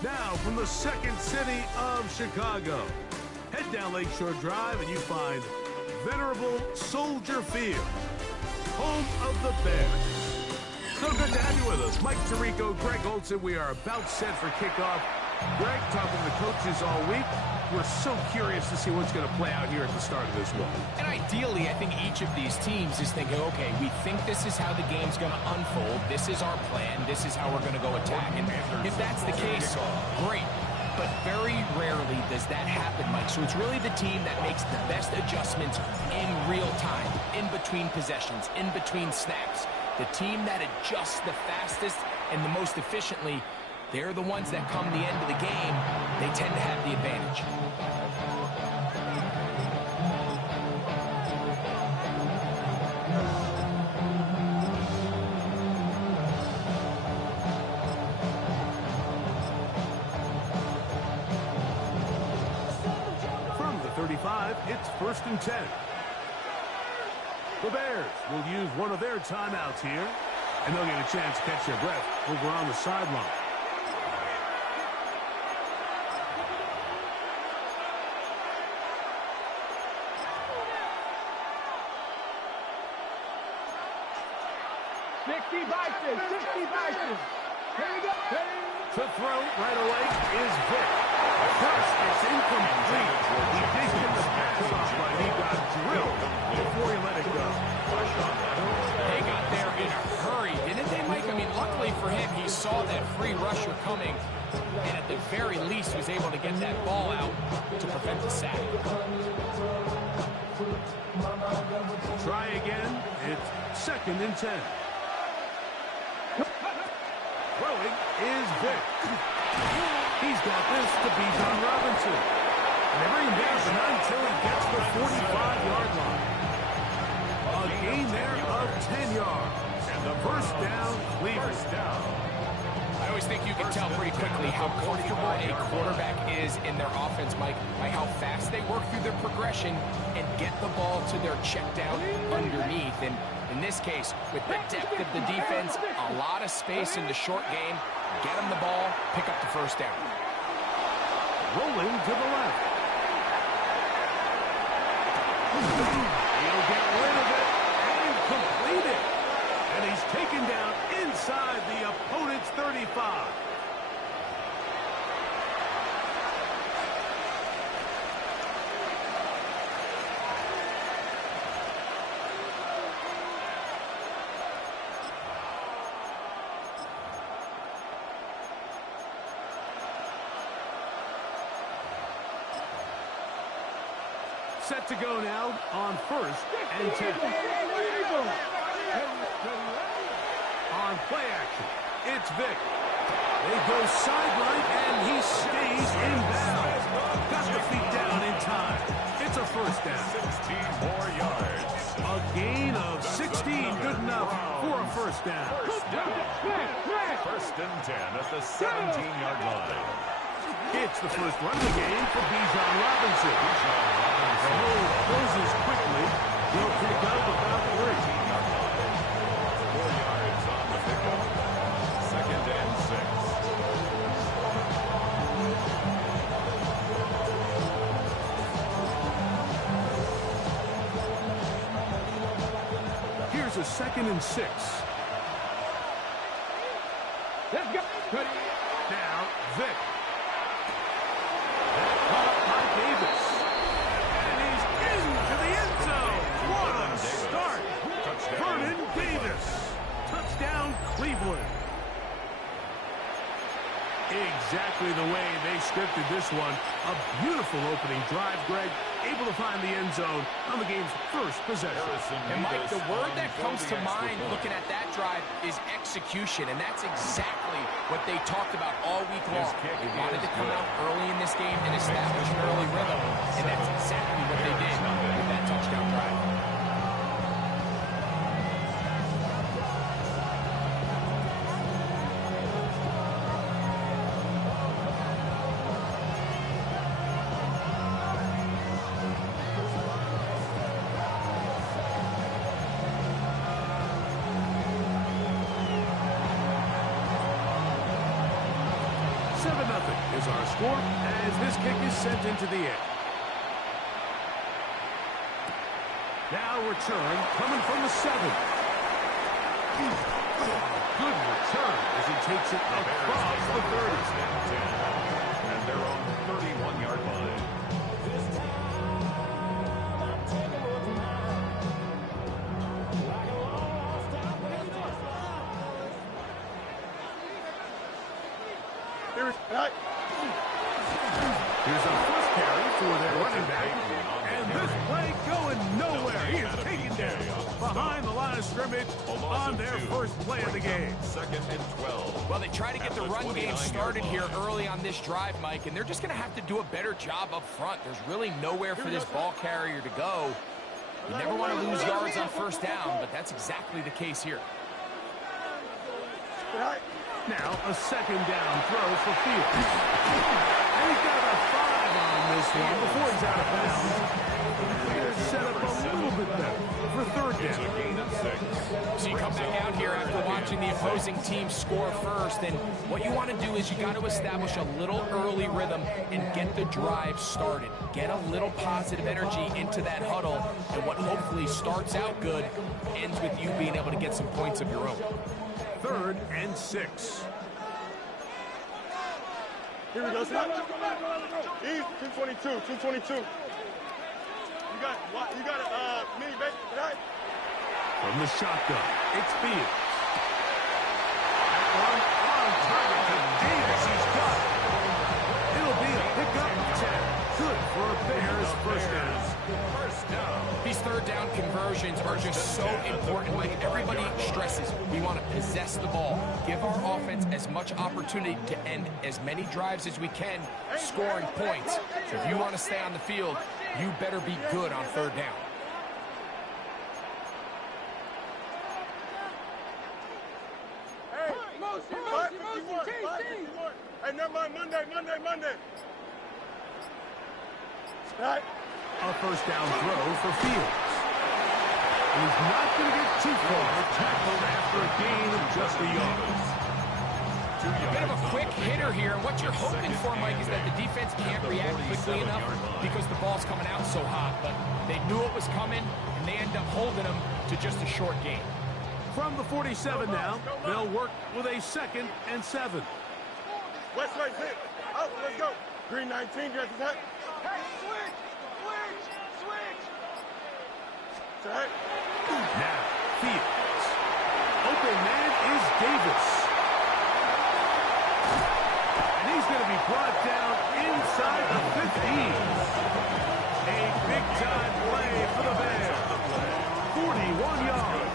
Now, from the second city of Chicago, head down Lakeshore Drive and you find venerable Soldier Field, home of the Bears. So good to have you with us. Mike Tirico, Greg Olson. We are about set for kickoff. Greg, talking to the coaches all week. We're so curious to see what's going to play out here at the start of this one. And ideally, I think each of these teams is thinking, okay, we think this is how the game's going to unfold. This is our plan. This is how we're going to go attack. And if that's the case, great. But very rarely does that happen, Mike. So it's really the team that makes the best adjustments in real time, in between possessions, in between snaps. The team that adjusts the fastest and the most efficiently, they're the ones that come the end of the game. They tend to have the advantage. From the 35, it's 1st and 10. The Bears will use one of their timeouts here, and they'll get a chance to catch their breath over on the sideline. To throw right away is Vick. First, it's incomplete. He did get the pass off, but he got drilled before he let it go. They got there in a hurry, didn't they, Mike? I mean, luckily for him, he saw that free rusher coming, and at the very least was able to get that ball out to prevent the sack. Try again. It's 2nd and 10. Throwing is Vick. He's got this to Bijan Robinson. And they bring him down until he gets the 45-yard line. A gain there of 10 yards. And the first down, Cleveland. I always think you can tell pretty quickly how comfortable a quarterback is in their offense, Mike, by how fast they work through their progression and get the ball to their check down underneath. And in this case, with the depth of the defense, a lot of space in the short game, get them the ball, pick up the first down. Rolling to the left. He'll get rid of it and complete it. And he's taken down inside the opponent's 35. Set to go now on 1st and 10. On play action, it's Vick. They go sideline, and he stays in bounds. Got the feet down in time. It's a first down. 16 more yards. A gain of 16, good enough for a first down. First and 10 at the 17-yard line. It's the first run of the game for Bijan Robinson. The hole closes quickly. He'll pick up about 3. 4 yards on the pickup. 2nd and 6. Here's a 2nd and 6. Let's go. Now, Vick. Caught by Davis. And he's into the end zone. What a start. Vernon Davis. Touchdown, Cleveland. Exactly the way they scripted this one. A beautiful opening drive, Greg. Able to find the end zone on the game's first possession. And Mike, the word that comes to mind looking at that drive is execution, and that's exactly what they talked about all week long. They wanted to come out early in this game and establish an early rhythm, and that's exactly what they did with that touchdown drive. 7-0 is our score as this kick is sent into the air. Now return coming from the 7. Good return as he takes it across the 30. And they're on the 31-yard line. Here's a first carry for their running back. And this play going nowhere. He is taken down behind the line of scrimmage on their first play of the game. 2nd and 12. Well, they try to get the run game started here early on this drive, Mike, and they're just going to have to do a better job up front. There's really nowhere for this ball carrier to go. You never want to lose yards on first down, but that's exactly the case here. Now a 2nd down throw for Fields. And he's got about 5 on this one before he's out of bounds. They're set up a little bit better for 3rd down. Gain of 6. So you come back out here after watching the opposing team score first, and what you want to do is you got to establish a little early rhythm and get the drive started. Get a little positive energy into that huddle, and what hopefully starts out good ends with you being able to get some points of your own. 3rd and 6. Here we go. Easy, 222, 222. You got it, me, baby. Right. From the shotgun, it's Fields. That one on target to Davis. He's got it. It'll be a pickup of 10. Good for a Bears first down. These 3rd down conversions are just so important. Like everybody stresses, we want to possess the ball, give our offense as much opportunity to end as many drives as we can, scoring points. So if you want to stay on the field, you better be good on 3rd down. Hey, never mind, Monday. Right. A first down throw for Fields. He's not going to get too far. Tackled after a gain of just a yard. A bit of a quick hitter here. What you're hoping for, Mike, is that the defense can't react quickly enough because the ball's coming out so hot. But they knew it was coming, and they end up holding them to just a short gain. From the 47 now, they'll work with a 2nd and 7. West right hit. Out, let's go. Green 19, just that. Hey, switch. Set. Now, Fields. Open man is Davis. And he's going to be brought down inside the 15. A big-time play for the Bears. 41 yards.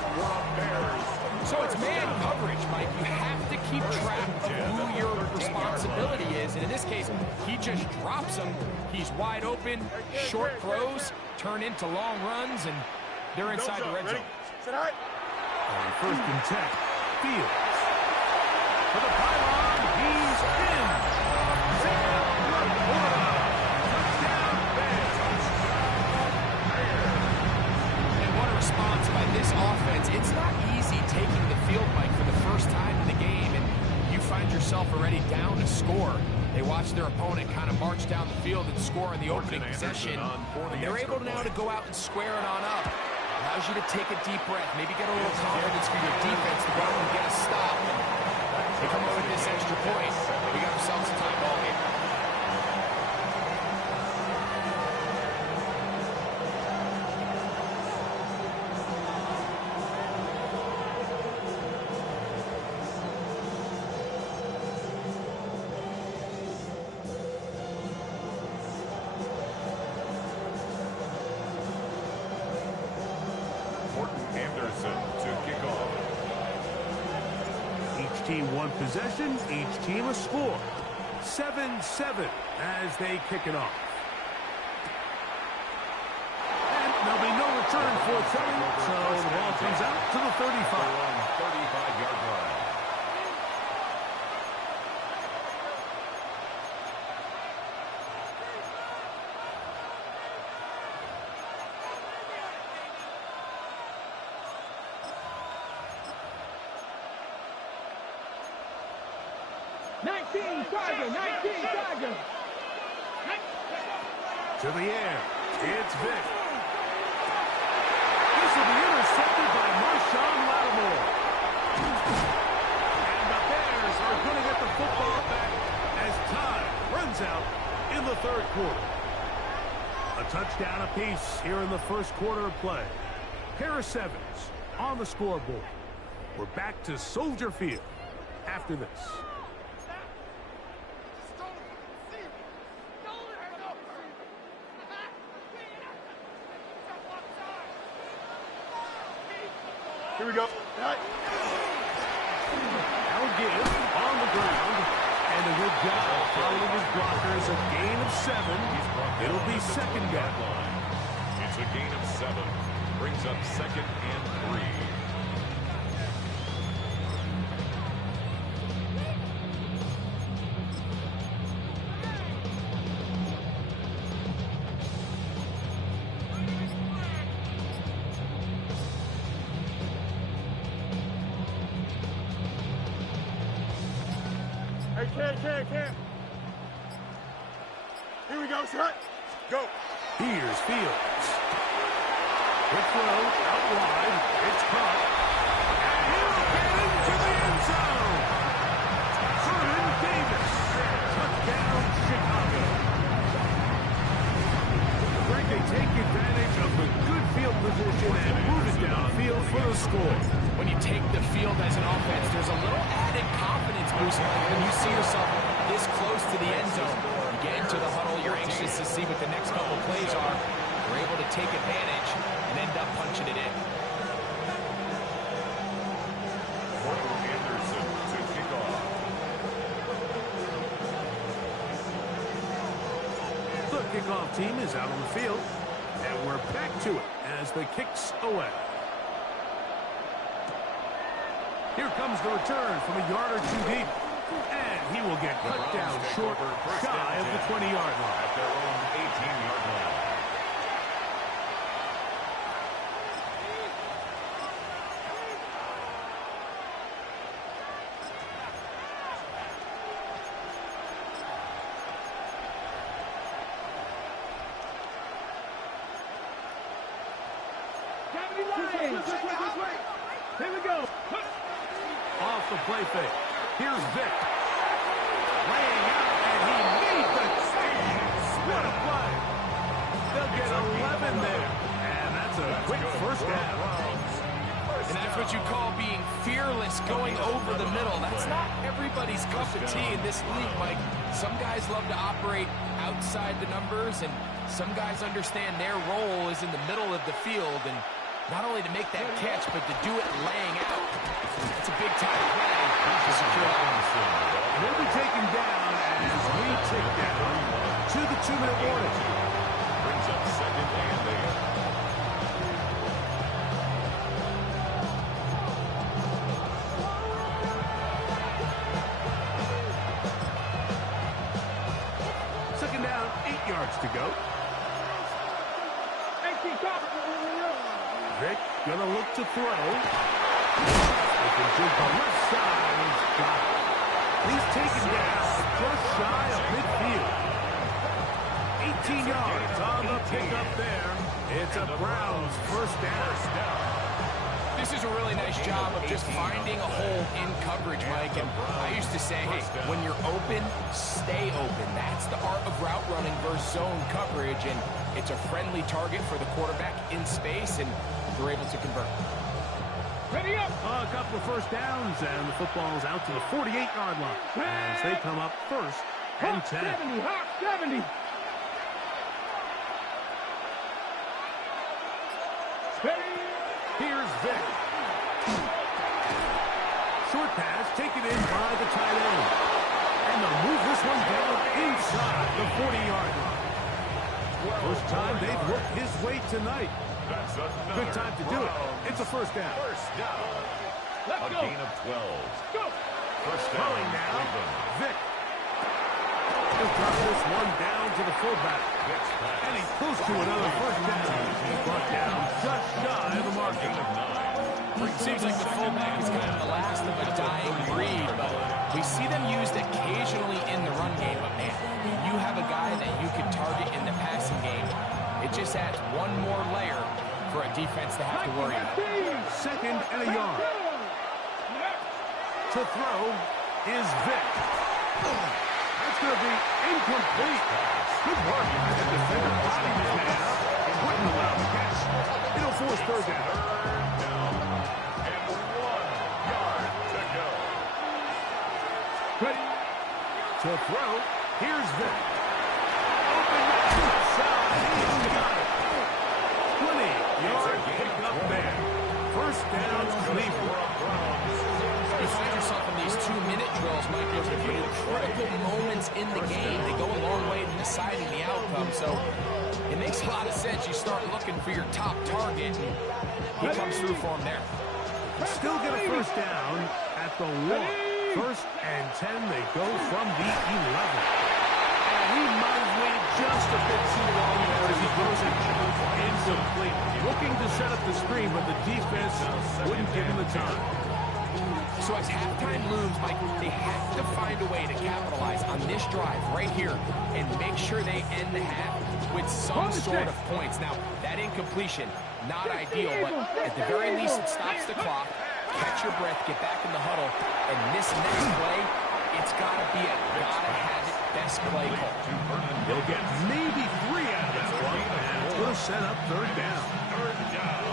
So it's man coverage, Mike. You have to keep track of who your responsibility is. And in this case, he just drops him. He's wide open. Short throws turn into long runs, and they're inside the red zone. On 1st and 10, Fields. For the pylon, he's in. Touchdown, Bears. And what a response by this offense. It's not easy taking the field, Mike, for the first time in the game, and you find yourself already down a score. They watch their opponent kind of march down the field and score in the opening possession. And they're able now to go out and square it on up. Allows you to take a deep breath, maybe get a little confidence for your defense to go out and get a stop. They come up with this extra point. We got ourselves a tie ball game. Team one possession, each team a score. 7-7 as they kick it off. And there'll be no return for setting, so the ball comes out to the 35. 35-yard line. 19 Tiger, 19 Tiger. To the air. It's Vic. This will be intercepted by Marshawn Lattimore. And the Bears are going to get the football back as time runs out in the third quarter. A touchdown apiece here in the first quarter of play. Pair of sevens on the scoreboard. We're back to Soldier Field after this. Here we go. Now give on the ground. And a good job following his blockers. A gain of 7. It'll be second down. It's a gain of 7. Brings up second and 3. Hey, Cam. Here we go, shot. Go. Here's Fields. Quick throw out wide. It's caught. And he'll get into the end zone. Vernon Davis. Touchdown, Chicago. Greg, they take advantage of the good field position and move it downfield for the score. When you take the field as an offense, there's a little added confidence boost when you see yourself this close to the end zone. You get into the huddle, you're anxious to see what the next couple plays are. You're able to take advantage and end up punching it in. Anderson to kick off. The kickoff team is out on the field, and we're back to it as the kick's away. Here comes the return from a yard or two deep. And he will get cut down short, shy of the 20-yard line. At their own 18-yard line. Here we go. Off the play fake. Here's Vic. Laying out, and he made the save. What a play. They'll get 11 there. And that's a quick first down. And that's what you call being fearless, going over the middle. That's not everybody's cup of tea in this league, Mike. Some guys love to operate outside the numbers, and some guys understand their role is in the middle of the field, and not only to make that catch, but to do it laying out. It's a big-time play to secure that. He'll be taken down as we tick down to the 2-minute warning. Brings up second and 8. Second down, 8 yards to go. Vic gonna look to throw. Looking to the left side. He's got it. He's taken down just shy of midfield. 18 yards on the pickup there. It's a Browns first down. This is a really nice job of just finding a hole in coverage, Mike. And I used to say, hey, when you're open, stay open. That's the art of route running versus zone coverage. And it's a friendly target for the quarterback in space, and they're able to convert. Ready up. A couple of first downs, and the football's out to the 48-yard line as they come up first and 10. 70, Hawk 70. Here's Vic. Short pass taken in by the tight end. And they'll move this one down inside the 40-yard line. First time they've worked his way tonight. Good time to do it. It's a first down. Let's A go. gain of 12. Go. First down. Throwing now, Vic. He'll drop this one down to the fullback. And he's close to another first down. He's brought down just shy of the margin. Seems like the fullback is kind of the last of a dying breed, but We see them used occasionally in the run game, but man, you have a guy that you can target in the passing game. It just adds one more layer for a defense to have to worry about. 2nd and a yard. To throw is Vic. That's going to be incomplete. Good work. The defender bodied his man up and wouldn't allow the catch. It'll force 3rd down. And 1 yard to go. Ready to throw. Here's Vic. Open outside. He's got it. 20-yard pickup there. 1st down, Cleveland. You find yourself in these 2-minute drills, Mike. Those are critical moments in the game. They go a long way to deciding the outcome. So it makes a lot of sense. You start looking for your top target. He comes through for him there. Still get a 1st down at the 1. 1st and 10. They go from the 11. And he might have waited just a bit too long there as he throws it incomplete. Looking to set up the screen, but the defense wouldn't give him the time. So as halftime looms, Mike, they have to find a way to capitalize on this drive right here and make sure they end the half with some sort of points. Now, that incompletion, not ideal, but at the very least, it stops the clock. Catch your breath, get back in the huddle, and this next play, it's got to be a gotta-have-it best play call. They'll get maybe 3 out of that one, and we'll set up 3rd down. 3rd down.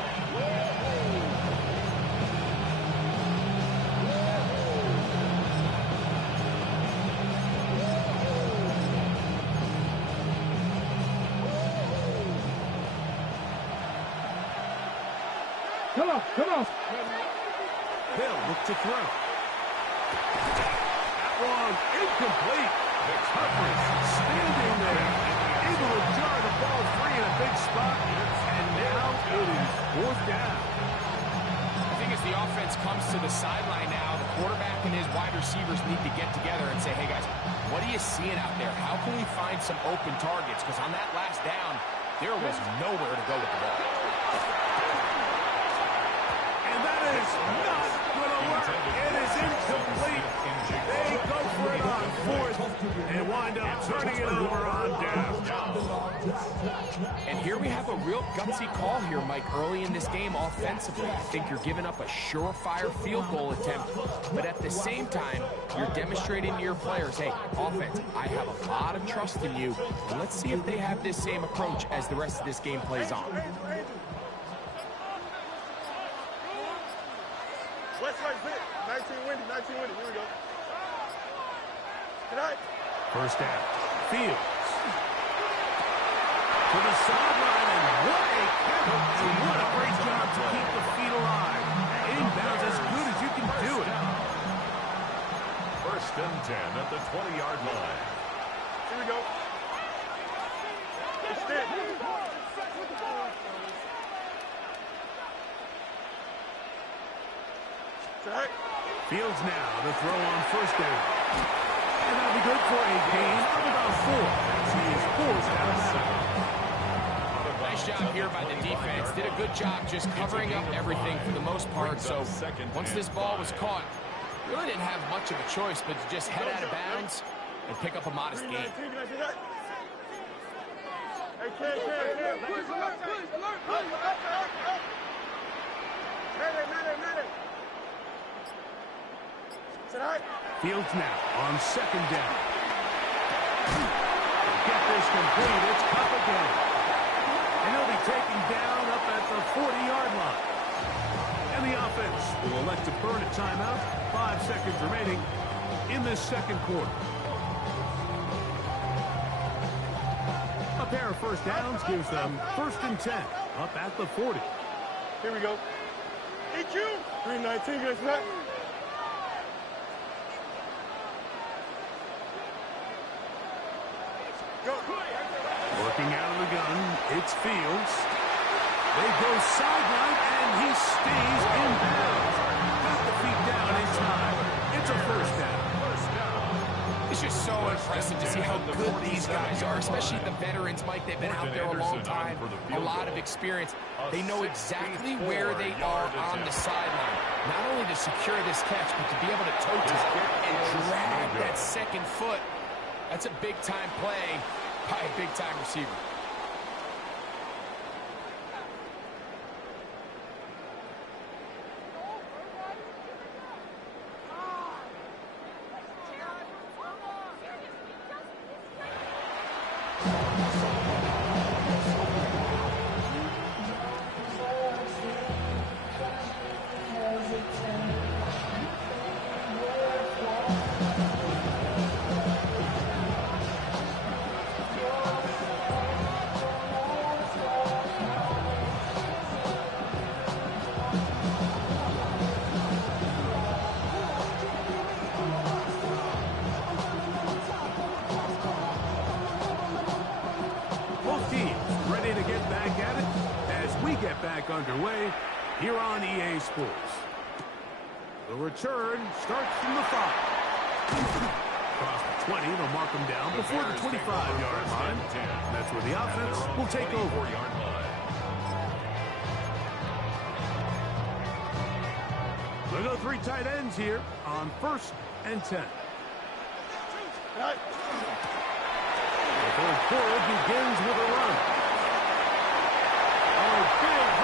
Come on. They'll look to throw. That one incomplete. Humphries standing there, able to jar the ball free in a big spot, and now it is 4th down. I think as the offense comes to the sideline now, the quarterback and his wide receivers need to get together and say, hey guys, what are you seeing out there? How can we find some open targets? Because on that last down, there was nowhere to go with the ball. And that is not going to work. It is incomplete. They go for it on 4th and wind up turning it over on down. And here we have a real gutsy call here, Mike, early in this game offensively. I think you're giving up a surefire field goal attempt, but at the same time, you're demonstrating to your players, hey, offense, I have a lot of trust in you, and let's see if they have this same approach as the rest of this game plays on. West right fit. 19 windy. Here we go. Tonight. 1st down. Fields. To the sideline, and what a catch. And what a great job to keep the feet alive. Inbounds as good as you can do it. 1st and 10 at the 20-yard line. Here we go. Extend. Tonight. Fields now to throw on 1st down. And that'll be good for a gain of about 4. He is forced out of bounds. Nice job here by the defense. Did a good job just covering up everything for the most part. So once this ball was caught, really didn't have much of a choice but to just head out of bounds and pick up a modest gain. Fields now on 2nd down. Get this complete. It's up again. And he'll be taken down up at the 40-yard line. And the offense will elect to burn a timeout. 5 seconds remaining in this 2nd quarter. A pair of 1st downs gives them 1st and 10 up at the 40. Here we go. EQ. 319 against that. Working out of the gun, it's Fields. They go sideline, and he stays in bounds. Got the feet down in time. It's a 1st down. It's just so impressive to see how good these guys are, especially the veterans, Mike. They've been out there a long time, a lot of experience. They know exactly where they are on the sideline. not only to secure this catch, but to be able to toe tap and drag that second foot. That's a big-time play by a big-time receiver. Get back underway here on EA Sports. The return starts from the 5. Across the 20, they'll mark them down before the 25-yard line. That's where the offense will take over. They'll go 3 tight ends here on 1st and 10. The third quarter begins with a run. Big